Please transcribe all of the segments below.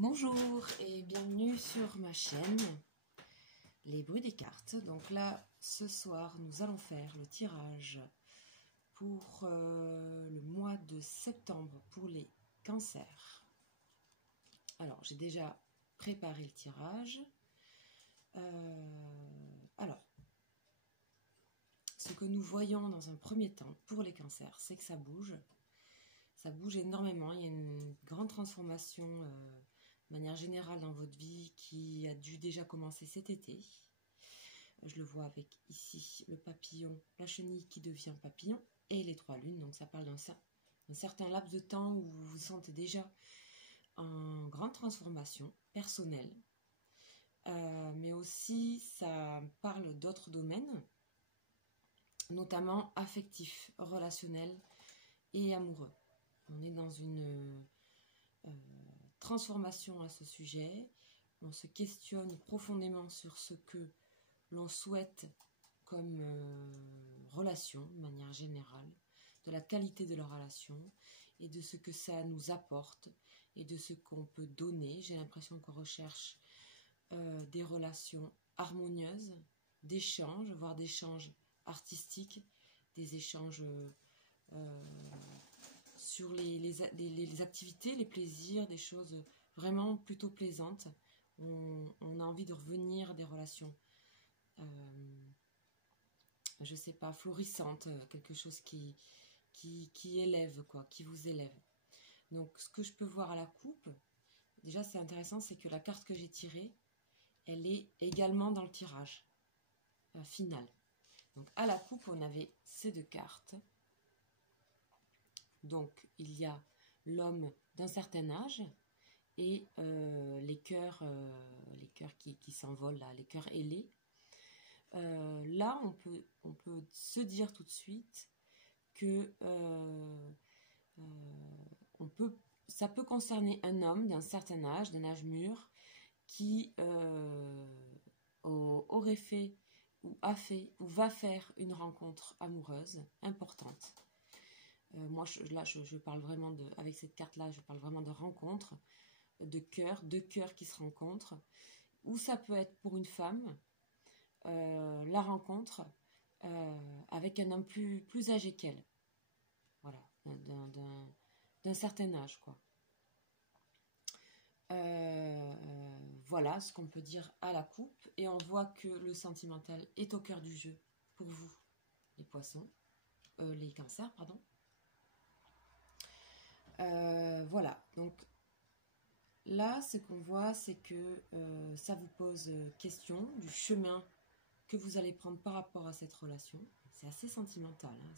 Bonjour et bienvenue sur ma chaîne Les Bruits des cartes. Donc là, ce soir, nous allons faire le tirage pour le mois de septembre pour les cancers. Alors, j'ai déjà préparé le tirage. Alors, ce que nous voyons dans un premier temps pour les cancers, c'est que ça bouge. Ça bouge énormément. Il y a une grande transformation de manière générale dans votre vie qui a dû déjà commencer cet été. Je le vois avec ici le papillon, la chenille qui devient papillon et les trois lunes. Donc ça parle d'un certain laps de temps où vous vous sentez déjà en grande transformation personnelle. Mais aussi ça parle d'autres domaines, notamment affectifs, relationnels et amoureux. On est dans une transformation à ce sujet. On se questionne profondément sur ce que l'on souhaite comme relation, de manière générale, de la qualité de la relation et de ce que ça nous apporte et de ce qu'on peut donner. J'ai l'impression qu'on recherche des relations harmonieuses, d'échanges, voire d'échanges artistiques, des échanges sur les activités, les plaisirs, des choses vraiment plutôt plaisantes. On a envie de revenir à des relations, je sais pas, florissantes, quelque chose qui élève, quoi, qui vous élève. Donc, ce que je peux voir à la coupe, déjà c'est intéressant, c'est que la carte que j'ai tirée, elle est également dans le tirage final. Donc, à la coupe, on avait ces deux cartes. Donc, il y a l'homme d'un certain âge et les cœurs qui s'envolent, là, les cœurs ailés. Là, on peut se dire tout de suite que ça peut concerner un homme d'un certain âge, d'un âge mûr, qui aurait fait ou a fait ou va faire une rencontre amoureuse importante. Moi, je parle vraiment avec cette carte-là, je parle vraiment de rencontre, deux cœurs qui se rencontrent, ou ça peut être pour une femme, la rencontre avec un homme plus âgé qu'elle. Voilà, d'un certain âge, quoi. Voilà ce qu'on peut dire à la coupe. Et on voit que le sentimental est au cœur du jeu pour vous, les poissons, les cancers, pardon. Voilà, donc là, ce qu'on voit, c'est que ça vous pose question du chemin que vous allez prendre par rapport à cette relation. C'est assez sentimental, hein,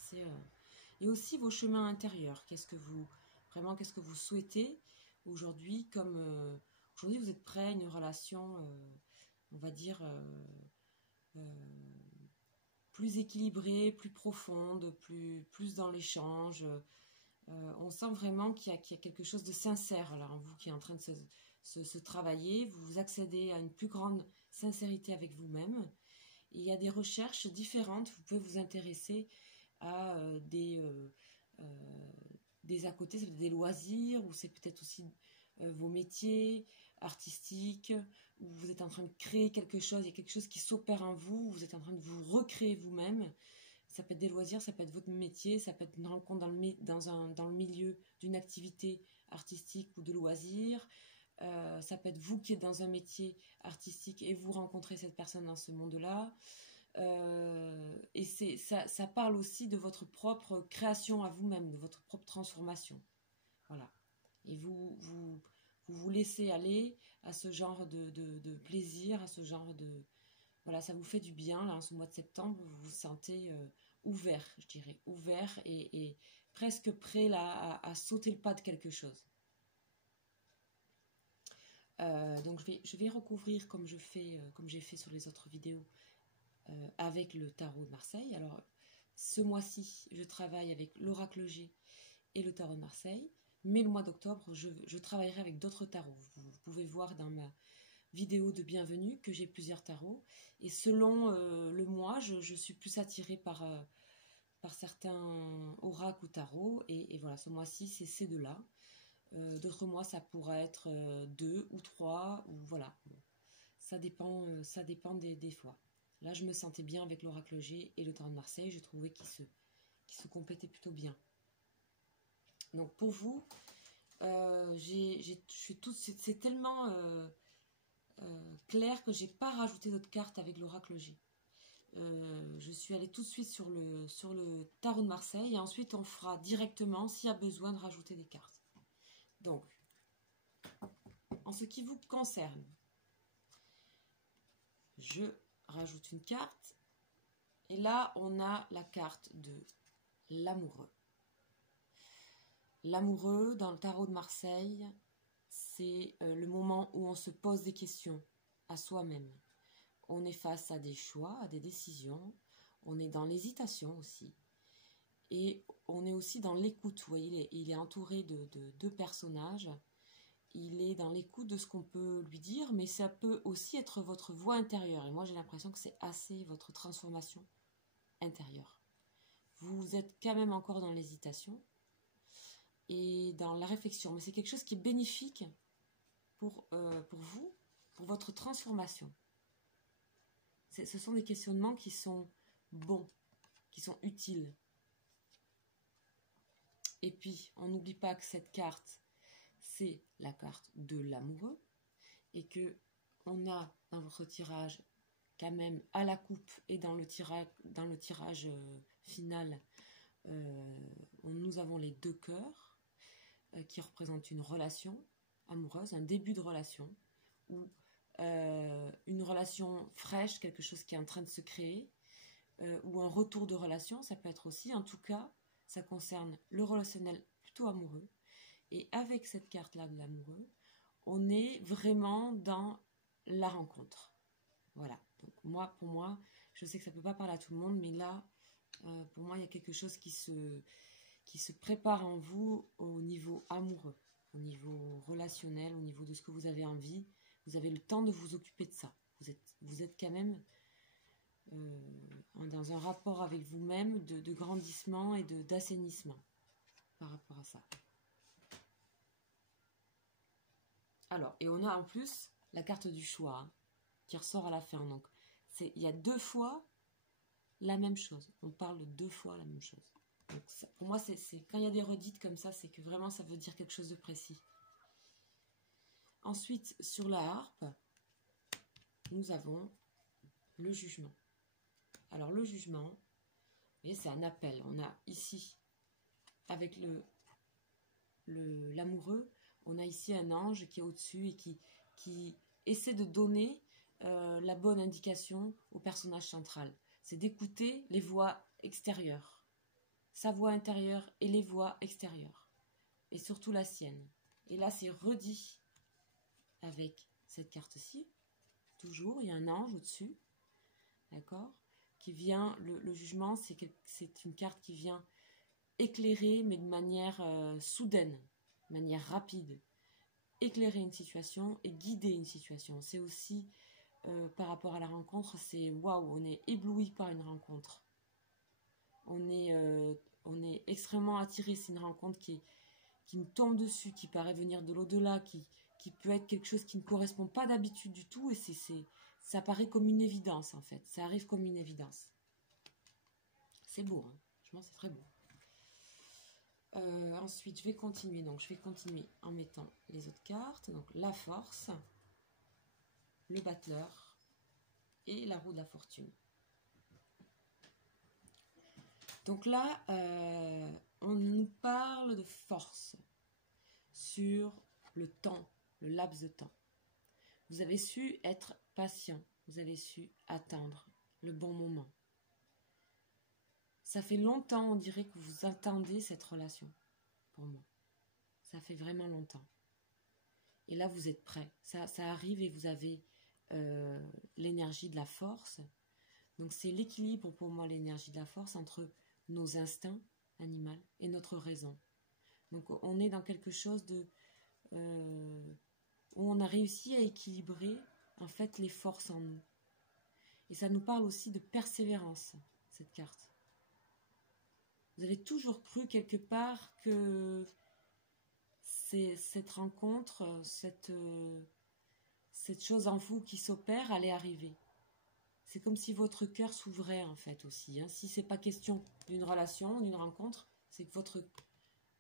et aussi vos chemins intérieurs. Qu'est-ce que vous souhaitez aujourd'hui, comme aujourd'hui vous êtes prêt à une relation, on va dire, plus équilibrée, plus profonde, plus dans l'échange. On sent vraiment qu'il y a quelque chose de sincère là en vous qui est en train de se travailler. Vous accédez à une plus grande sincérité avec vous-même. Et il y a des recherches différentes. Vous pouvez vous intéresser à des à côté, c'est des loisirs, ou c'est peut-être aussi vos métiers artistiques, où vous êtes en train de créer quelque chose, il y a quelque chose qui s'opère en vous, vous êtes en train de vous recréer vous-même. Ça peut être des loisirs, ça peut être votre métier, ça peut être une rencontre dans le milieu d'une activité artistique ou de loisirs. Ça peut être vous qui êtes dans un métier artistique et vous rencontrez cette personne dans ce monde-là. Et ça parle aussi de votre propre création à vous-même, de votre propre transformation. Voilà. Et vous laissez aller à ce genre de plaisir, à ce genre de... Voilà, ça vous fait du bien, là, en ce mois de septembre, vous vous sentez ouvert, je dirais, ouvert et presque prêt là, à sauter le pas de quelque chose. Donc je vais recouvrir comme j'ai fait sur les autres vidéos avec le tarot de Marseille. Alors ce mois-ci, je travaille avec l'oracle G et le tarot de Marseille, mais le mois d'octobre, je travaillerai avec d'autres tarots. Vous pouvez voir dans ma vidéo de bienvenue que j'ai plusieurs tarots, et selon le mois, je suis plus attirée par certains oracles ou tarots, et voilà, ce mois-ci, c'est ces deux-là. D'autres mois, ça pourrait être 2 ou 3, ou voilà. Bon, ça dépend des fois. Là, je me sentais bien avec l'oracle G et le tarot de Marseille. Je trouvais qu'ils se complétaient plutôt bien. Donc pour vous, c'est tellement clair que j'ai pas rajouté d'autres cartes avec l'oracle G. Je suis allée tout de suite sur le tarot de Marseille et ensuite on fera directement s'il y a besoin de rajouter des cartes. Donc, en ce qui vous concerne, je rajoute une carte et là on a la carte de l'amoureux. L'amoureux dans le tarot de Marseille, c'est le moment où on se pose des questions à soi-même. On est face à des choix, à des décisions, on est dans l'hésitation aussi. Et on est aussi dans l'écoute. Vous voyez, il est entouré de deux personnages. Il est dans l'écoute de ce qu'on peut lui dire, mais ça peut aussi être votre voix intérieure. Et moi, j'ai l'impression que c'est assez votre transformation intérieure. Vous êtes quand même encore dans l'hésitation et dans la réflexion. Mais c'est quelque chose qui est bénéfique pour vous, pour votre transformation. Ce sont des questionnements qui sont bons, qui sont utiles. Et puis, on n'oublie pas que cette carte, c'est la carte de l'amoureux et que on a dans votre tirage quand même à la coupe et dans le tirage final, nous avons les 2 cœurs qui représentent une relation amoureuse, un début de relation ou une relation fraîche, quelque chose qui est en train de se créer ou un retour de relation, ça peut être aussi, en tout cas, ça concerne le relationnel plutôt amoureux. Et avec cette carte-là de l'amoureux, on est vraiment dans la rencontre. Voilà. Donc pour moi, je sais que ça ne peut pas parler à tout le monde, mais là, pour moi, il y a quelque chose qui se prépare en vous au niveau amoureux, au niveau relationnel, au niveau de ce que vous avez envie. Vous avez le temps de vous occuper de ça. Vous êtes quand même dans un rapport avec vous-même de grandissement et d'assainissement par rapport à ça. Alors, et on a en plus la carte du choix hein, qui ressort à la fin. Donc, il y a 2 fois la même chose. On parle de 2 fois la même chose. Donc, ça, pour moi, quand il y a des redites comme ça, c'est que vraiment ça veut dire quelque chose de précis. Ensuite, sur la harpe, nous avons le jugement. Alors, le jugement, c'est un appel. On a ici, avec l'amoureux, on a ici un ange qui est au-dessus et qui essaie de donner la bonne indication au personnage central. C'est d'écouter les voix extérieures, sa voix intérieure et les voix extérieures, et surtout la sienne. Et là, c'est redit avec cette carte-ci. Toujours, il y a un ange au-dessus, d'accord, qui vient, le jugement, c'est une carte qui vient éclairer, mais de manière soudaine, de manière rapide, éclairer une situation et guider une situation. C'est aussi, par rapport à la rencontre, c'est waouh, on est ébloui par une rencontre. On est extrêmement attiré, c'est une rencontre qui nous tombe dessus, qui paraît venir de l'au-delà, qui peut être quelque chose qui ne correspond pas d'habitude du tout, et ça paraît comme une évidence en fait, ça arrive comme une évidence. C'est beau, hein. Franchement c'est très beau. Ensuite, je vais continuer en mettant les autres cartes. Donc, la force, le battleur et la roue de la fortune. Donc là, on nous parle de force sur le temps, le laps de temps. Vous avez su être patient, vous avez su attendre le bon moment. Ça fait longtemps, on dirait que vous attendez cette relation, pour moi. Ça fait vraiment longtemps. Et là, vous êtes prêt. Ça arrive et vous avez l'énergie de la force. Donc, c'est l'équilibre pour moi, l'énergie de la force, entre nos instincts animaux et notre raison. Donc, on est dans quelque chose où on a réussi à équilibrer, en fait, les forces en nous. Et ça nous parle aussi de persévérance, cette carte. Vous avez toujours cru quelque part que c'est cette rencontre, cette chose en vous qui s'opère, allait arriver. C'est comme si votre cœur s'ouvrait en fait aussi. Hein. Si c'est pas question d'une relation, d'une rencontre, c'est que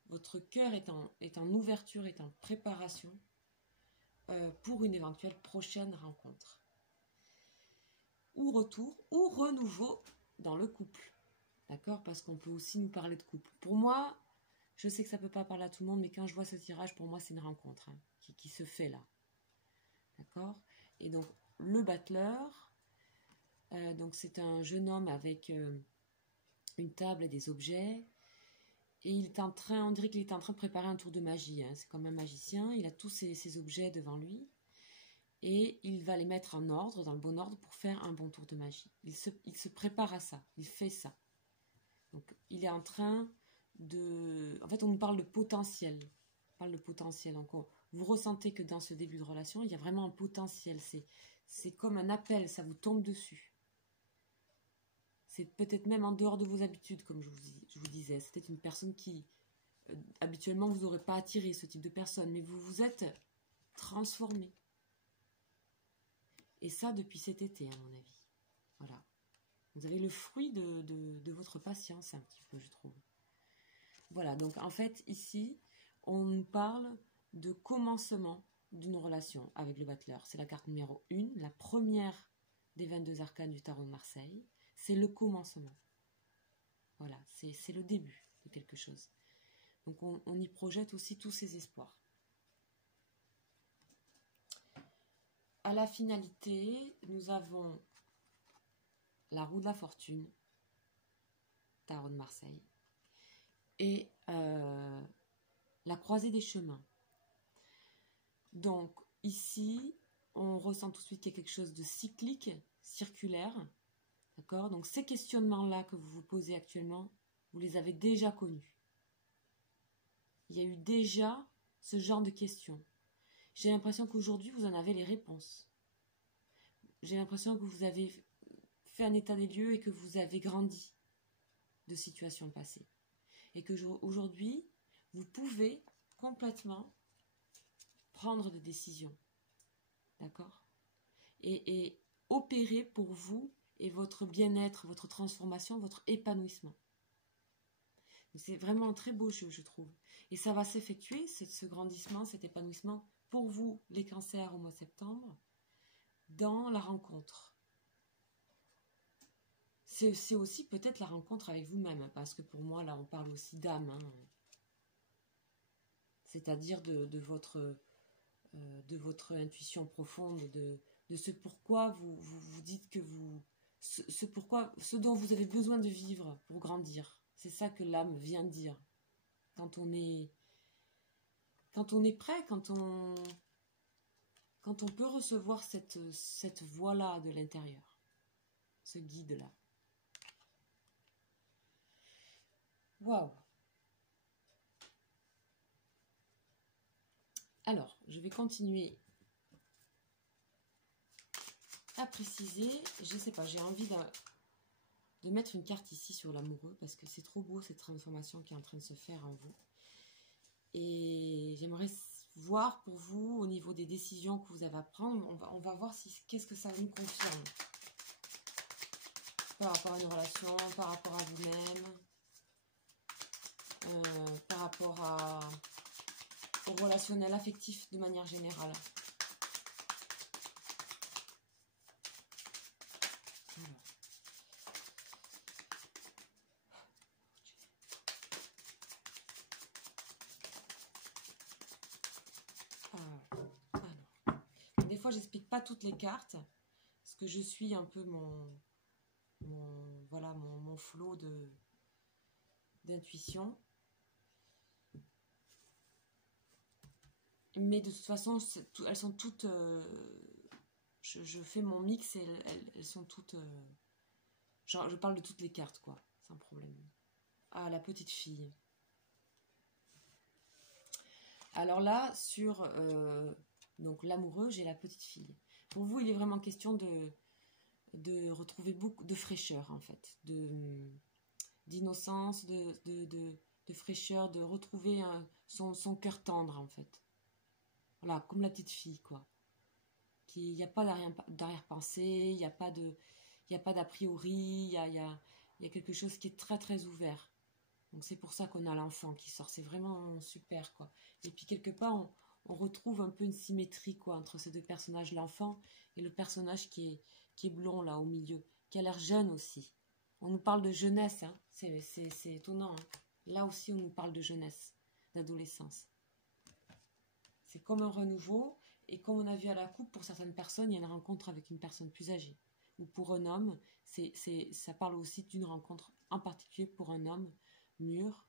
votre cœur est en ouverture, est en préparation pour une éventuelle prochaine rencontre. Ou retour, ou renouveau dans le couple. D'accord? Parce qu'on peut aussi nous parler de couple. Pour moi, je sais que ça ne peut pas parler à tout le monde, mais quand je vois ce tirage, pour moi, c'est une rencontre hein, qui se fait là. D'accord? Et donc, le battleur, donc c'est un jeune homme avec une table et des objets. Et il est en train, on dirait qu'il est en train de préparer un tour de magie. Hein. C'est comme un magicien. Il a tous ces objets devant lui. Et il va les mettre en ordre, dans le bon ordre, pour faire un bon tour de magie. Il se prépare à ça. Il fait ça. Donc, il est en train de... En fait, on nous parle de potentiel. On parle de potentiel. Donc, vous ressentez que dans ce début de relation, il y a vraiment un potentiel. C'est comme un appel, ça vous tombe dessus. C'est peut-être même en dehors de vos habitudes, comme je vous disais. C'est peut-être une personne qui, habituellement, vous n'aurez pas attiré ce type de personne, mais vous vous êtes transformé. Et ça, depuis cet été, à mon avis. Voilà. Vous avez le fruit de votre patience, un petit peu, je trouve. Voilà, donc en fait, ici, on nous parle de commencement d'une relation avec le battleur. C'est la carte numéro 1, la première des 22 arcanes du tarot de Marseille. C'est le commencement. Voilà, c'est le début de quelque chose. Donc on y projette aussi tous ses espoirs. À la finalité, nous avons la roue de la fortune, tarot de Marseille, et la croisée des chemins. Donc ici, on ressent tout de suite qu'il y a quelque chose de cyclique, circulaire. D'accord? Donc ces questionnements-là que vous vous posez actuellement, vous les avez déjà connus. Il y a eu déjà ce genre de questions. J'ai l'impression qu'aujourd'hui, vous en avez les réponses. J'ai l'impression que vous avez fait un état des lieux et que vous avez grandi de situations passées. Et que aujourd'hui, vous pouvez complètement prendre des décisions. D'accord? Et opérer pour vous et votre bien-être, votre transformation, votre épanouissement. C'est vraiment un très beau jeu, je trouve. Et ça va s'effectuer, ce grandissement, cet épanouissement, pour vous, les cancers, au mois de septembre, dans la rencontre. C'est aussi peut-être la rencontre avec vous-même, parce que pour moi, là, on parle aussi d'âme. Hein. C'est-à-dire de votre intuition profonde, de ce pourquoi vous dites que vous... ce dont vous avez besoin de vivre pour grandir. C'est ça que l'âme vient dire. Quand on est prêt, quand on peut recevoir cette voix-là de l'intérieur, ce guide-là. Waouh! Alors, je vais continuer à préciser. Je ne sais pas, j'ai envie de mettre une carte ici sur l'amoureux parce que c'est trop beau cette transformation qui est en train de se faire en vous. Et j'aimerais voir pour vous au niveau des décisions que vous avez à prendre. On va voir qu'est-ce que ça nous confirme par rapport à une relation, par rapport à vous-même, par rapport au relationnel affectif de manière générale. Des fois, j'explique pas toutes les cartes parce que je suis un peu mon flot d'intuition. Mais de toute façon, elles sont toutes... je fais mon mix et elles sont toutes... genre, je parle de toutes les cartes, quoi, sans problème. Ah, la petite fille. Alors là, sur donc l'amoureux, j'ai la petite fille. Pour vous, il est vraiment question de retrouver beaucoup de fraîcheur, en fait, d'innocence, de fraîcheur, de retrouver son cœur tendre, en fait. Voilà, comme la petite fille, quoi. Il n'y a pas d'arrière-pensée, il n'y a pas d'a priori, il y a quelque chose qui est très très ouvert. Donc c'est pour ça qu'on a l'enfant qui sort, c'est vraiment super, quoi. Et puis quelque part, on retrouve un peu une symétrie, quoi, entre ces deux personnages, l'enfant et le personnage qui est blond, là, au milieu, qui a l'air jeune aussi. On nous parle de jeunesse, hein. C'est étonnant, hein. Là aussi, on nous parle de jeunesse, d'adolescence. C'est comme un renouveau, et comme on a vu à la coupe, pour certaines personnes, il y a une rencontre avec une personne plus âgée. Ou pour un homme, ça parle aussi d'une rencontre, en particulier pour un homme mûr,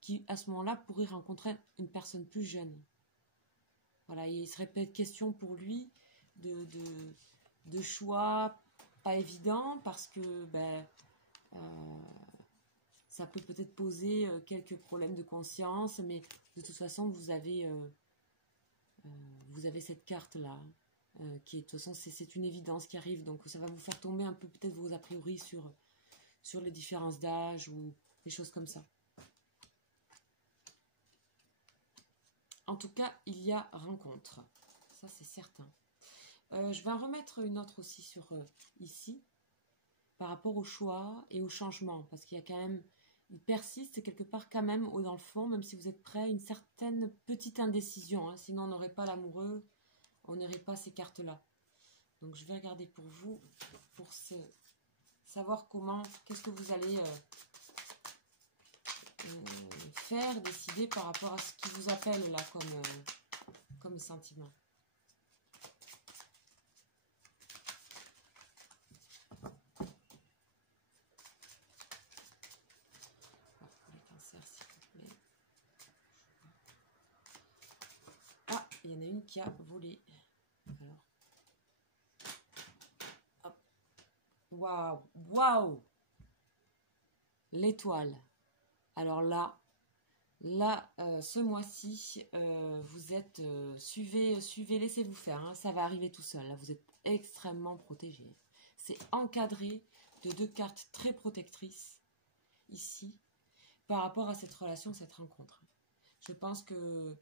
qui à ce moment-là pourrait rencontrer une personne plus jeune. Voilà, et il serait peut-être question pour lui de choix pas évident, parce que ça peut peut-être poser quelques problèmes de conscience, mais de toute façon, vous avez cette carte-là, qui est, de toute façon, c'est une évidence qui arrive, donc ça va vous faire tomber un peu peut-être vos a priori sur les différences d'âge ou des choses comme ça. En tout cas, il y a rencontre, ça c'est certain. Je vais en remettre une autre aussi sur ici, par rapport au choix et au changement, parce qu'il y a quand même, il persiste quelque part quand même dans le fond, même si vous êtes prêt, une certaine petite indécision, hein, sinon on n'aurait pas l'amoureux, on n'aurait pas ces cartes-là. Donc je vais regarder pour vous, pour savoir qu'est-ce que vous allez faire, décider par rapport à ce qui vous appelle là comme sentiment. Ah, il y en a une qui a volé. Alors. Hop. Waouh, waouh. L'étoile. Alors là, ce mois-ci, vous êtes, suivez, laissez-vous faire, hein, ça va arriver tout seul. Là, vous êtes extrêmement protégé. C'est encadré de 2 cartes très protectrices ici par rapport à cette relation, cette rencontre. Je pense que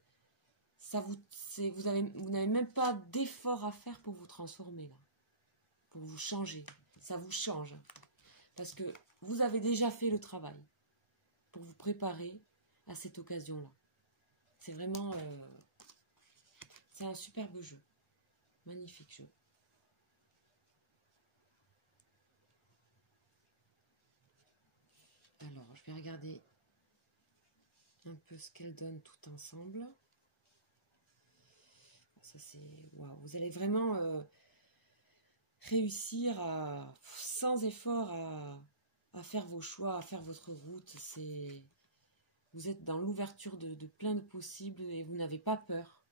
vous n'avez même pas d'effort à faire pour vous transformer là, pour vous changer. Ça vous change parce que vous avez déjà fait le travail pour vous préparer à cette occasion-là. C'est vraiment, c'est un superbe jeu, magnifique jeu. Alors, je vais regarder un peu ce qu'elles donnent tout ensemble. Ça c'est waouh. Vous allez vraiment réussir sans effort à faire vos choix, à faire votre route. Vous êtes dans l'ouverture de plein de possibles et vous n'avez pas peur.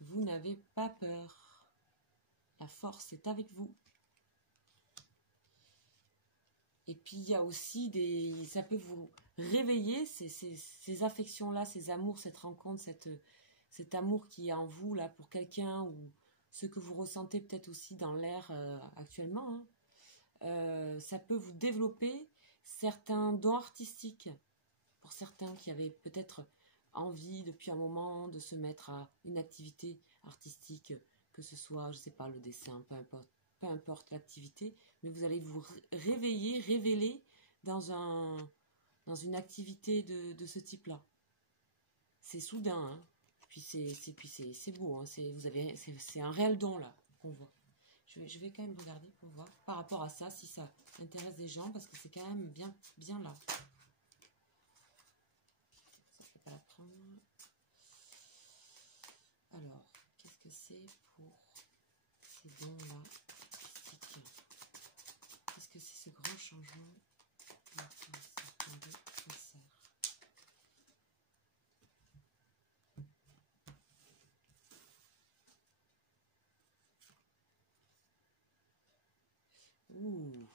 Vous n'avez pas peur. La force est avec vous. Et puis il y a aussi ça peut vous réveiller ces affections-là, ces amours, cette rencontre, cet amour qui est en vous là pour quelqu'un ou ce que vous ressentez peut-être aussi dans l'air actuellement. Hein. Ça peut vous développer certains dons artistiques pour certains qui avaient peut-être envie depuis un moment de se mettre à une activité artistique, que ce soit, je sais pas, le dessin, peu importe l'activité, mais vous allez vous révéler dans une activité de ce type-là. C'est soudain, hein. Puis c'est beau, hein. C'est un réel don là qu'on voit. Je vais quand même regarder pour voir par rapport à ça, si ça intéresse des gens, parce que c'est quand même bien là. Ça, je vais pas la prendre. Alors, qu'est-ce que c'est pour ces dons-là? Qu'est-ce que c'est ce grand changement? Ouh,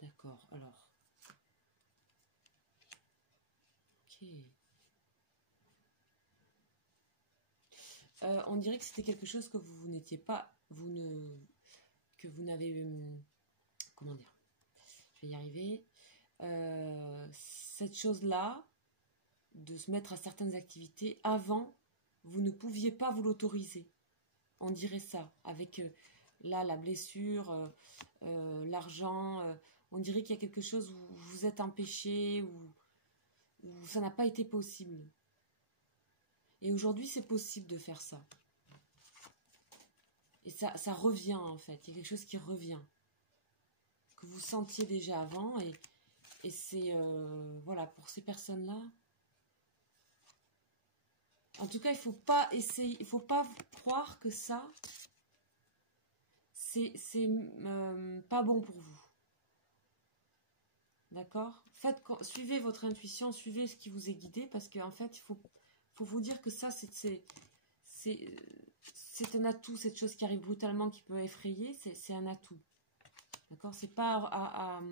d'accord, alors. Ok. On dirait que c'était quelque chose que vous n'étiez pas, que vous n'avez, comment dire, je vais y arriver. Cette chose-là, de se mettre à certaines activités. Avant, vous ne pouviez pas vous l'autoriser. On dirait ça, avec là la blessure, l'argent, on dirait qu'il y a quelque chose où vous êtes empêché, où ça n'a pas été possible. Et aujourd'hui, c'est possible de faire ça. Et ça revient en fait, il y a quelque chose qui revient, que vous sentiez déjà avant, et c'est, voilà, pour ces personnes-là. En tout cas, il faut pas essayer, il faut pas croire que ça, c'est pas bon pour vous. D'accord? Suivez votre intuition, suivez ce qui vous est guidé, parce qu'en fait, il faut vous dire que ça, c'est un atout, cette chose qui arrive brutalement, qui peut effrayer, c'est un atout. D'accord? C'est pas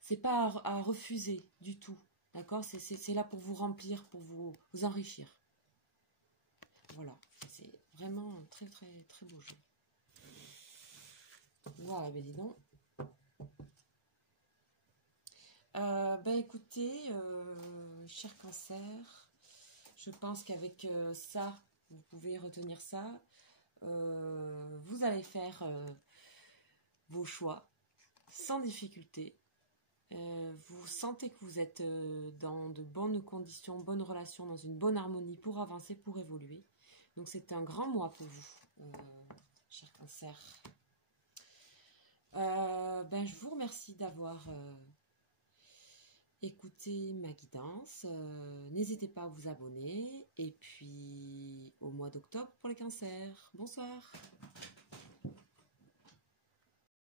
c'est pas à refuser du tout. D'accord? C'est là pour vous remplir, pour vous enrichir. Voilà. C'est vraiment un très très très beau jeu. Voilà, ben dis donc. Ben écoutez, cher cancer, je pense qu'avec ça, vous pouvez retenir ça. Vous allez faire vos choix sans difficulté. Vous sentez que vous êtes dans de bonnes conditions, bonnes relations, dans une bonne harmonie pour avancer, pour évoluer. Donc c'est un grand mois pour vous, cher cancer. Ben, je vous remercie d'avoir écouté ma guidance. N'hésitez pas à vous abonner. Et puis au mois d'octobre pour les cancers. Bonsoir.